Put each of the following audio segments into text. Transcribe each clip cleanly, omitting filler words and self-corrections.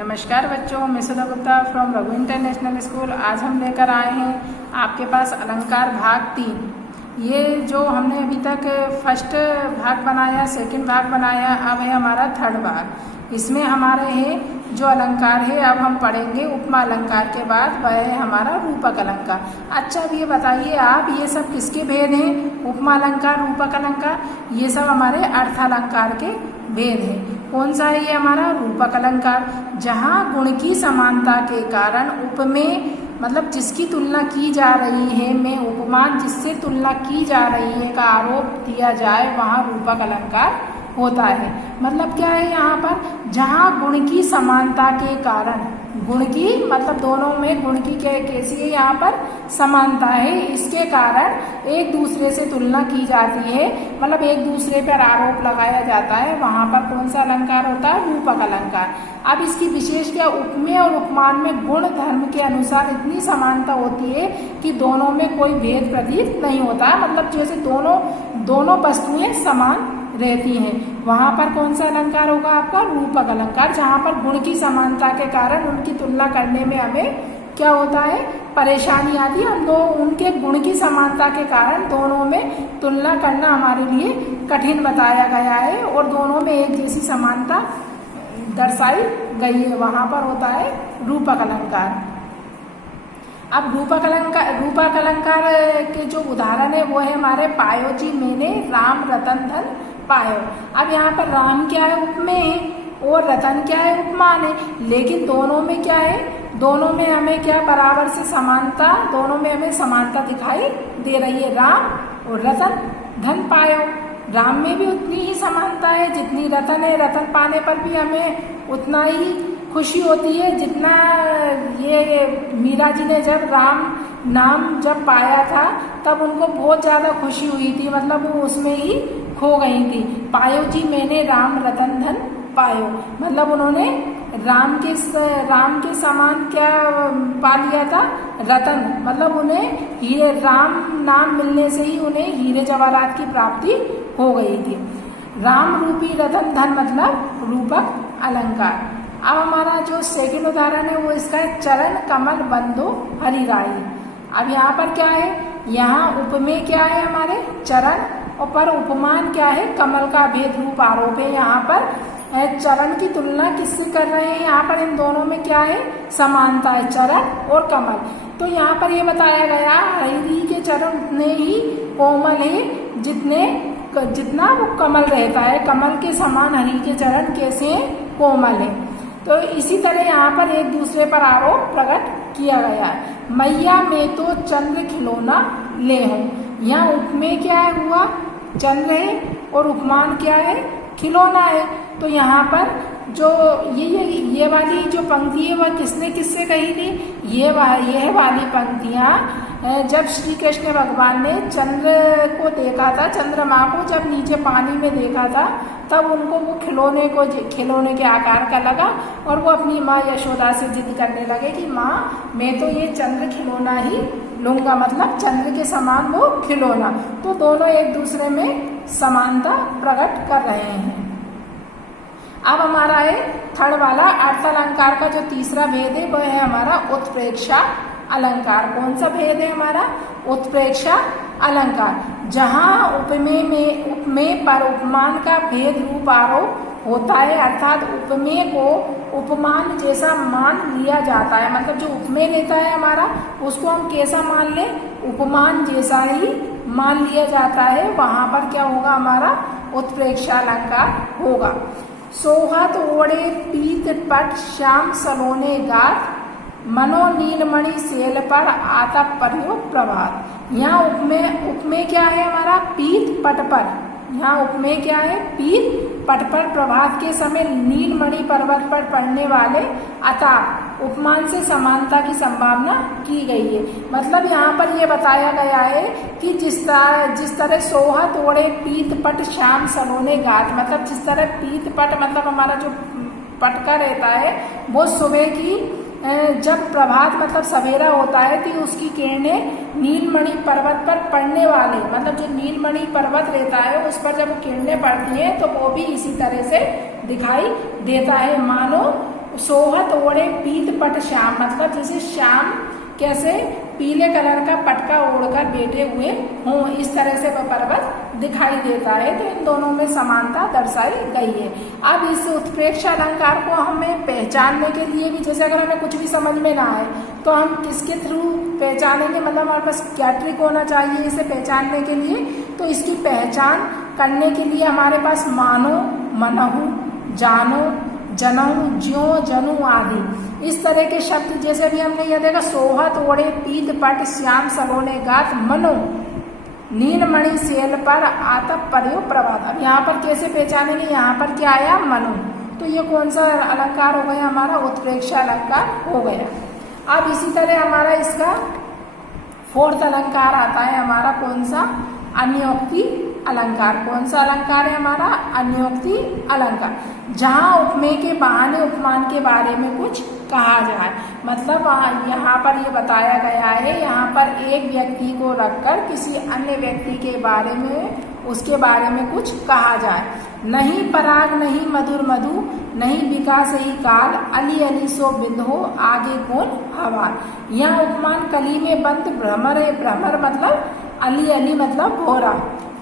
नमस्कार बच्चों, मैं Sudha Gupta from Raghu International School. आज हम लेकर आए हैं आपके पास अलंकार भाग 3। ये जो हमने अभी तक फर्स्ट भाग बनाया, सेकंड भाग बनाया, अब है हमारा थर्ड भाग। इसमें हमारे हैं जो अलंकार है, अब हम पढ़ेंगे उपमा अलंकार के बाद वह है हमारा रूपक अलंकार। अच्छा, अब ये बताइए आप, ये सब किसके भेद हैं? उपमा अलंकार, रूपक अलंकार, ये सब हमारे अर्थालंकार के भेद हैं। कौन सा है ये हमारा रूपक अलंकार? जहाँ गुण की समानता के कारण उपमेय मतलब जिसकी तुलना की जा रही है में उपमान जिससे तुलना की जा रही है का आरोप दिया जाए, वहाँ रूपक अलंकार होता है। मतलब क्या है यहाँ पर? जहाँ गुण की समानता के कारण, गुण की मतलब दोनों में गुण की कैसी है यहाँ पर? समानता है। इसके कारण एक दूसरे से तुलना की जाती है, मतलब एक दूसरे पर आरोप लगाया जाता है, वहां पर कौन सा अलंकार होता है? रूपक अलंकार। अब इसकी विशेष क्या? उपमेय और उपमान में गुण धर्म के अनुसार इतनी समानता होती है कि दोनों में कोई भेद प्रतीत नहीं होता। मतलब जैसे दोनों वस्तुएं समान रहती हैं, वहां पर कौन सा अलंकार होगा आपका? रूपक अलंकार। जहां पर गुण की समानता के कारण उनकी तुलना करने में हमें क्या होता है? परेशानी आती है। हम उनके गुण की समानता के कारण दोनों में तुलना करना हमारे लिए कठिन बताया गया है और दोनों में एक जैसी समानता दर्शाई गई है, वहां पर होता है रूपक अलंकार। अब रूपक अलंकार के जो उदाहरण है वो है हमारे पायो जी मैंने राम रतन धन पायो। अब यहाँ पर राम क्या है? उपमेय है और रतन क्या है? उपमान है। लेकिन दोनों में क्या है? दोनों में हमें क्या बराबर से समानता, दोनों में हमें समानता दिखाई दे रही है। राम और रतन धन पायो, राम में भी उतनी ही समानता है जितनी रतन है। रतन पाने पर भी हमें उतना ही खुशी होती है जितना ये मीरा जी ने जब राम नाम जब पाया था तब उनको बहुत ज्यादा खुशी हुई थी, मतलब वो उसमें ही खो गई थी। पायो जी मैंने राम रतन धन पायो, मतलब उन्होंने राम के समान क्या पा लिया था? रतन, मतलब उन्हें हीरे, राम नाम मिलने से ही उन्हें हीरे जवाहरात की प्राप्ति हो गई थी। राम रूपी रतन धन मतलब रूपक अलंकार। अब हमारा जो सेकंड उदाहरण है वो इसका है चरण कमल बंदो हरि राई। अब यहाँ पर क्या है? यहाँ उपमेय क्या है हमारे? चरण, और पर उपमान क्या है? कमल का भेद रूप आरोप है। यहाँ पर चरण की तुलना किससे कर रहे हैं? यहाँ पर इन दोनों में क्या है? समानता है, चरण और कमल। तो यहाँ पर ये बताया गया हरि के चरण उतने ही कोमल है जितना वो कमल रहता है। कमल के समान हरि के चरण कैसे कोमल है। तो इसी तरह यहाँ पर एक दूसरे पर आरोप प्रकट किया गया है। मैया में तो चंद्र खिलौना ले हो। यहाँ उपमेय क्या है हुआ? चंद्र है और उपमान क्या है? खिलौना है। तो यहाँ पर जो ये वाली जो पंक्ति है वह किससे कही थी? ये वाली पंक्तियाँ जब श्री कृष्ण भगवान ने चंद्र को देखा था, चंद्रमा को जब नीचे पानी में देखा था, तब उनको वो खिलौने के आकार का लगा और वो अपनी माँ यशोदा से जिद करने लगे कि माँ मैं तो ये चंद्र खिलौना ही लूंगा, मतलब चंद्र के समान वो खिलौना। तो दोनों एक दूसरे में समानता प्रकट कर रहे हैं। अब हमारा है थर्ड वाला अर्थालंकार का जो तीसरा भेद है वह है हमारा उत्प्रेक्षा अलंकार। कौन सा भेद है हमारा? उत्प्रेक्षा अलंकार। जहाँ उपमेय पर उपमान का भेद रूप आरोप होता है, अर्थात उपमेय को उपमान जैसा मान लिया जाता है। मतलब जो उपमेय रहता है हमारा उसको हम कैसा मान ले? उपमान जैसा ही मान लिया जाता है। वहां पर क्या होगा? हमारा उत्प्रेक्षा अलंकार होगा। सोहत ओढ़े पीत पट श्याम सलोने गात, मनो नीलमणि सेल पर आता प्रयोग प्रभात। यहाँ उपमेय क्या है हमारा? पीत पट पर। यहाँ उपमेय क्या है? पीत पट पर प्रभात के समय नीलमणि पर्वत पर पड़ने वाले अताप उपमान से समानता की संभावना की गई है। मतलब यहाँ पर यह बताया गया है कि जिस तरह सोहत ओढ़े पीत पट श्याम सलोने गात, मतलब जिस तरह पीत पट मतलब हमारा जो पटका रहता है वो सुबह की जब प्रभात मतलब सवेरा होता है तो उसकी किरणें नीलमणि पर्वत पर पड़ने वाले, मतलब जो नीलमणि पर्वत रहता है उस पर जब किरणें पड़ती हैं तो वो भी इसी तरह से दिखाई देता है। मानो सोहत ओढ़े पीत पट श्याम, मतलब जैसे श्याम कैसे पीले कलर का पटका ओढ़कर बैठे हुए हों, इस तरह से वह पर्वत दिखाई देता है। तो इन दोनों में समानता दर्शाई गई है। अब इस उत्प्रेक्ष अलंकार को हमें पहचानने के लिए भी, जैसे अगर हमें कुछ भी समझ में ना आए तो हम किसके थ्रू पहचानेंगे, मतलब हमारे पास क्या ट्रिक होना चाहिए इसे पहचानने के लिए। तो इसकी पहचान करने के लिए हमारे पास मानो, मनहु, जानो, जनऊ, ज्यो, जनु आदि इस तरह के शब्द, जैसे अभी हमने यह देखा सोहत ओढ़े पीत पट श्याम सलोने गात मनो नीलमणि सेल पर आतप पर्यो प्रभात। अब यहाँ पर कैसे पहचानेंगे, यहाँ पर क्या आया, मनो। तो ये कौन सा अलंकार हो गया, हमारा उत्प्रेक्ष अलंकार हो गया। अब इसी तरह हमारा इसका फोर्थ अलंकार आता है हमारा कौन सा, अन्योक्ति अलंकार। कौन सा अलंकार है हमारा, अन्योक्ति अलंकार, जहाँ उपमेय के बहाने उपमान के बारे में कुछ कहा जाए। मतलब यहाँ पर ये बताया गया है, यहाँ पर एक व्यक्ति को रखकर किसी अन्य व्यक्ति के बारे में, उसके बारे में कुछ कहा जाए। नहीं पराग नहीं मधुर मधु, नहीं विकास ही काल, अली अली सो बिंदो आगे कौन हवाल। यह उपमान कली में बंद भ्रमर है। भ्रमर मतलब अली अली मतलब भोरा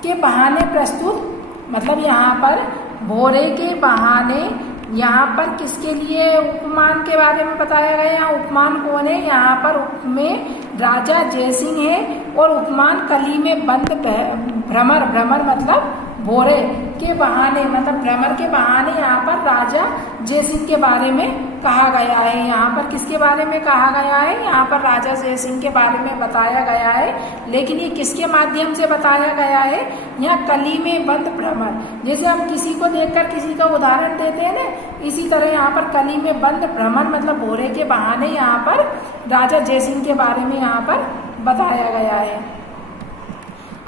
के बहाने प्रस्तुत, मतलब यहाँ पर भोरे के बहाने, यहाँ पर किसके लिए उपमान के बारे में बताया गया। यहाँ उपमान कौन है, यहाँ पर में राजा जयसिंह है और उपमान कली में बंद भ्रमर, भ्रमर मतलब भोरे के बहाने, मतलब भ्रमर के बहाने यहाँ पर राजा जयसिंह के बारे में कहा गया है। यहाँ पर किसके बारे में कहा गया है, यहाँ पर राजा जयसिंह के बारे में बताया गया है। लेकिन ये किसके माध्यम से बताया गया है, यहाँ कली में बंद भ्रमर। जैसे हम किसी को देखकर किसी का उदाहरण देते हैं ना, इसी तरह यहाँ पर कली में बंद भ्रमर मतलब भोरे के बहाने यहाँ पर राजा जयसिंह के बारे में यहाँ पर बताया गया है।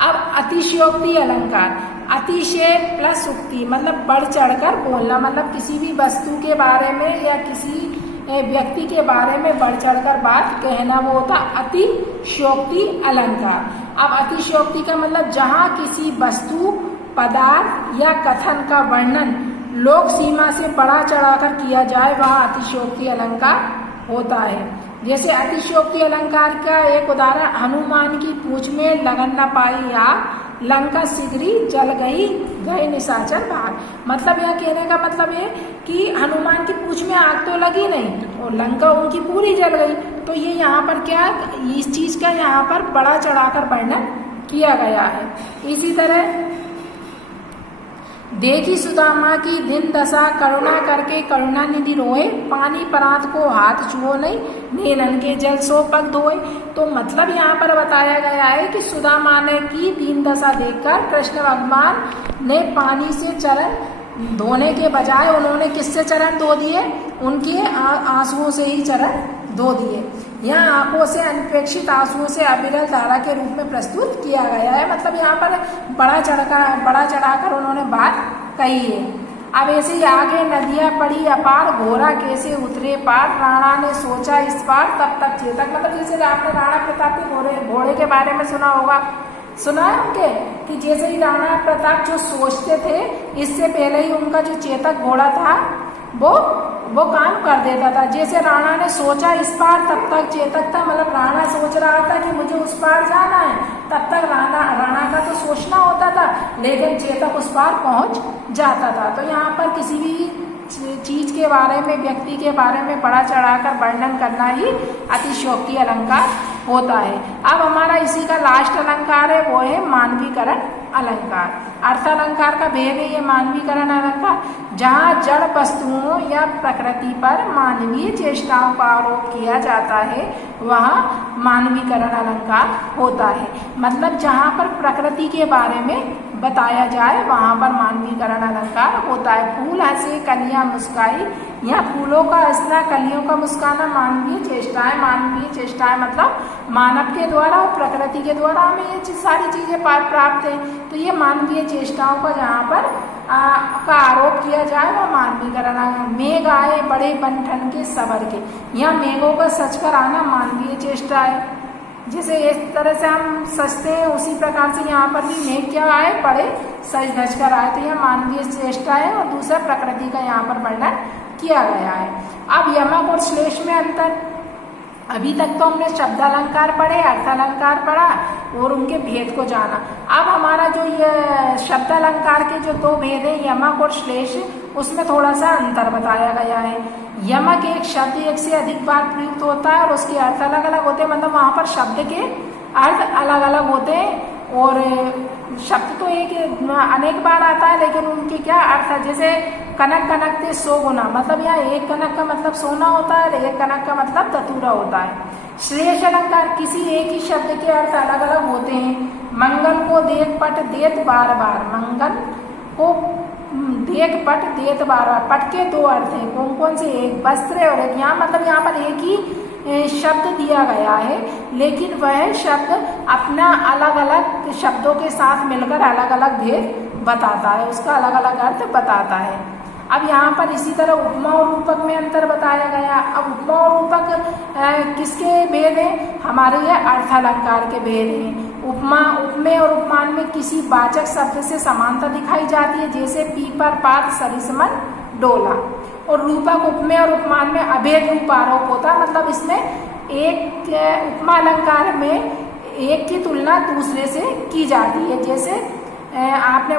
अब अतिशयोक्ति अलंकार, अतिशय प्लस उक्ति मतलब बढ़ चढ़कर बोलना, मतलब किसी भी वस्तु के बारे में या किसी व्यक्ति के बारे में बढ़ चढ़कर बात कहना, वो होता अतिशयोक्ति अलंकार। अब अतिशयोक्ति का मतलब जहाँ किसी वस्तु, पदार्थ या कथन का वर्णन लोक सीमा से बढ़ा चढ़ाकर किया जाए, वह अतिशयोक्ति अलंकार होता है। जैसे अतिशयोक्ति अलंकार का एक उदाहरण, हनुमान की पूंछ में लगन न पाई आग, लंका सिगरी जल गई, गए निशाचर भाग। मतलब यह कहने का मतलब है कि हनुमान की पूंछ में आग तो लगी नहीं और लंका उनकी पूरी जल गई। तो ये यहाँ पर क्या, इस चीज का यहाँ पर बड़ा चढ़ाकर वर्णन किया गया है। इसी तरह देखी सुदामा की दिन दशा, करुणा करके करुणा निधि रोए, पानी परात को हाथ छुओ नहीं, नीलन के जल सो पग धोए। तो मतलब यहाँ पर बताया गया है कि सुदामा ने की दीन दशा देखकर कृष्ण भगवान ने पानी से चरण धोने के बजाय उन्होंने किससे चरण धो दिए, उनके आंसुओं से ही चरण धो दिए। यहाँ आंखों से अनपेक्षित आंसुओं से अविरल धारा के रूप में प्रस्तुत किया गया है। मतलब यहाँ पर बड़ा चढ़ाकर उन्होंने बात कही है। अब ऐसे ही आगे नदियां पड़ी अपार, घोड़ा कैसे उतरे पार, राणा ने सोचा इस पार तब तक चेतक। मतलब जैसे आपने राणा प्रताप के घोड़े के बारे में सुना होगा, सुना है उनके, कि जैसे ही राणा प्रताप जो सोचते थे, इससे पहले ही उनका जो चेतक घोड़ा था वो काम कर देता था। जैसे राणा ने सोचा इस पार तब तक चेतक था, मतलब राणा सोच रहा था कि मुझे उस पार जाना है, तब तक राणा का तो सोचना होता था, लेकिन चेतक उस पार पहुंच जाता था। तो यहाँ पर किसी भी चीज के बारे में, व्यक्ति के बारे में बड़ा चढ़ाकर वर्णन करना ही अतिशयोक्ति अलंकार होता है। अब हमारा इसी का लास्ट अलंकार है, वो है मानवीकरण अलंकार। अर्थ अलंकार का भेद है ये मानवीकरण अलंकार, जहाँ जड़ वस्तुओं या प्रकृति पर मानवीय चेष्टाओं का आरोप किया जाता है, वह मानवीकरण अलंकार होता है। मतलब जहाँ पर प्रकृति के बारे में बताया जाए, वहाँ पर मानवीकरण अलंकार होता है। फूल हंसे कलियां मुस्काई, यहाँ फूलों का हंसना, कलियों का मुस्काना मानवीय चेष्टाएं। मानवीय चेष्टाएं मतलब मानव के द्वारा और प्रकृति के द्वारा हमें ये सारी चीजें प्राप्त हैं। तो ये मानवीय चेष्टाओं का जहाँ पर का आरोप किया जाए, वह मानवीकरण। मेघ आए बड़े बनठन के सबर के, यहाँ मेघों का सच कर आना मानवीय चेष्टा है। जैसे इस तरह से हम सजते हैं, उसी प्रकार से यहाँ पर भी मेघ क्या आए, बड़े सज धज कर आए। तो यह मानवीय चेष्टा है। और दूसरा प्रकृति का यहाँ पर वर्णन किया गया है। अब यमक और श्लेष में अंतर। अभी तक तो हमने शब्द अलंकार पढ़े, अर्थ अलंकार पढ़ा और उनके भेद को जाना। अब हमारा जो ये शब्द अलंकार के जो दो भेद है, यमक और श्लेष, उसमें थोड़ा सा अंतर बताया गया है। यमक एक शब्द एक से अधिक बार प्रयुक्त होता है और उसके अर्थ अलग अलग होते हैं, मतलब वहां पर शब्द के अर्थ अलग अलग होते हैं और शब्द तो एक अनेक बार आता है लेकिन उनके क्या अर्थ है। जैसे कनक कनकते 100 गुना, मतलब यहाँ एक कनक का मतलब सोना होता है, एक कनक का मतलब धतूरा होता है। श्लेष अलंकार किसी एक ही शब्द के अर्थ अलग अलग होते हैं। मंगल को देख पट देत बार बार, मंगल को देख पट देत बार बार, पट के दो अर्थ हैं, कौन कौन से, एक वस्त्र और एक, यहाँ मतलब यहाँ पर एक ही शब्द दिया गया है लेकिन वह शब्द अपना अलग अलग शब्दों के साथ मिलकर अलग अलग भेद बताता है, उसका अलग अलग अर्थ बताता है। अब यहाँ पर इसी तरह उपमा और रूपक में अंतर बताया गया। अब उपमा और रूपक किसके भेद हैं? हमारे यह अर्थ अलंकार के भेद हैं। उपमा, उपमेय और उपमान में किसी वाचक शब्द से समानता दिखाई जाती है, जैसे पीपर पात सरिसमन डोला। और रूपक, उपमेय और उपमान में अभेद रूप आरोप होता है, मतलब इसमें एक उपमा अलंकार में एक की तुलना दूसरे से की जाती है। जैसे हमने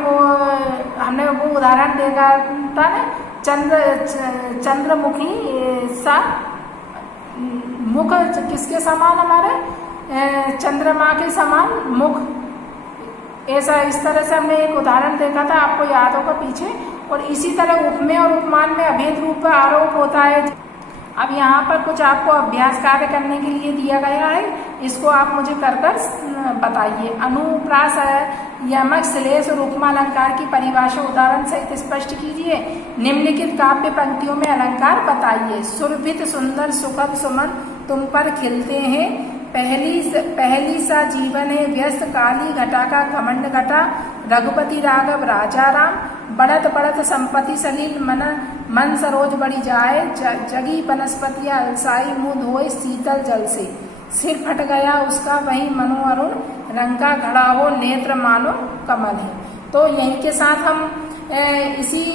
वो उदाहरण देखा था ना, चंद्रमुखी सा मुख किसके समान, हमारे चंद्रमा के समान मुख, ऐसा इस तरह से हमने एक उदाहरण देखा था, आपको याद होगा पीछे। और इसी तरह उपमेय और उपमान में अभेद रूप आरोप होता है। अब यहाँ पर कुछ आपको अभ्यास कार्य करने के लिए दिया गया है, इसको आप मुझे कर बताइए। अनुप्रास, यमक, श्लेष और उपमा अलंकार की परिभाषा उदाहरण सहित स्पष्ट कीजिए। निम्नलिखित काव्य पंक्तियों में अलंकार बताइए। सुरभित सुंदर सुखद सुमन तुम पर खिलते हैं, पहली सा जीवन है व्यस्त, काली घटा का घमंड घटा, रघुपति राघव राजा राम, बढ़त बढ़त संपत्ति सलील, मन सरोज बढ़ी जाए, जगी वनस्पतियां अलसाई, मुंह धोए शीतल जल से, सिर फट गया उसका वही मनो अरुण, रंग का घड़ा हो नेत्र मानो कमल है। तो यहीं के साथ हम इसी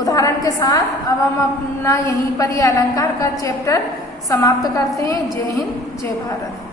उदाहरण के साथ अब हम अपना यहीं पर ये अलंकार का चैप्टर समाप्त करते हैं। जय हिंद, जय भारत।